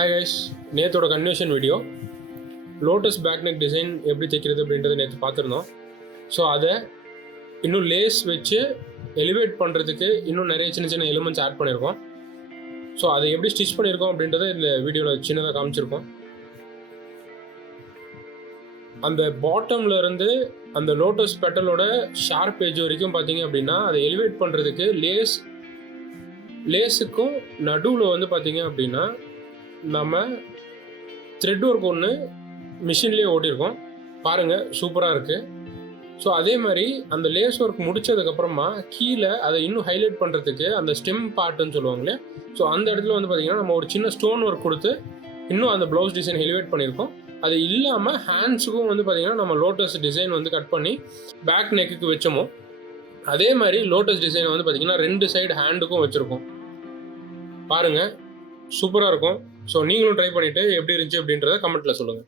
Hi guys, நேற்றோட conversion video lotus back neck design எப்படி தைக்கிறது அப்படின்றத நேற்று பார்த்துருந்தோம். ஸோ அதை இன்னும் லேஸ் வச்சு எலிவேட் பண்ணுறதுக்கு இன்னும் நிறைய சின்ன சின்ன எலிமெண்ட்ஸ் ஆட் பண்ணியிருக்கோம். ஸோ அதை எப்படி ஸ்டிச் பண்ணியிருக்கோம் அப்படின்றத இந்த வீடியோவில் சின்னதாக காமிச்சிருக்கோம். அந்த பாட்டமில் இருந்து அந்த லோட்டஸ் பெட்டலோட ஷார்ப் ஏஜ் வரைக்கும் பார்த்தீங்க அப்படின்னா அதை எலிவேட் பண்ணுறதுக்கு லேஸுக்கும் நடுவில் வந்து பார்த்தீங்க அப்படின்னா நம்ம த்ரெட் ஒர்க் ஒன்று மிஷின்லேயே ஓட்டியிருக்கோம். பாருங்கள், சூப்பராக இருக்குது. ஸோ அதே மாதிரி அந்த லேஸ் ஒர்க் முடித்ததுக்கப்புறமா கீழே அதை இன்னும் ஹைலைட் பண்ணுறதுக்கு அந்த ஸ்டெம் பார்ட்டுன்னு சொல்லுவாங்களே, ஸோ அந்த இடத்துல வந்து பார்த்திங்கன்னா நம்ம ஒரு சின்ன ஸ்டோன் ஒர்க் கொடுத்து இன்னும் அந்த ப்ளவுஸ் டிசைன் எலிவேட் பண்ணியிருக்கோம். அது இல்லாமல் ஹேண்ட்ஸுக்கும் வந்து பார்த்திங்கன்னா நம்ம லோட்டஸ் டிசைன் வந்து கட் பண்ணி பேக் நெக்குக்கு வச்சோமோ அதே மாதிரி லோட்டஸ் டிசைனை வந்து பார்த்திங்கன்னா 2 சைடு ஹேண்டுக்கும் வச்சுருக்கோம். பாருங்கள், சூப்பராக இருக்கும். ஸோ நீங்களும் ட்ரை பண்ணிவிட்டு எப்படி இருந்துச்சு அப்படின்றத கமெண்ட்டில் சொல்லுங்கள்.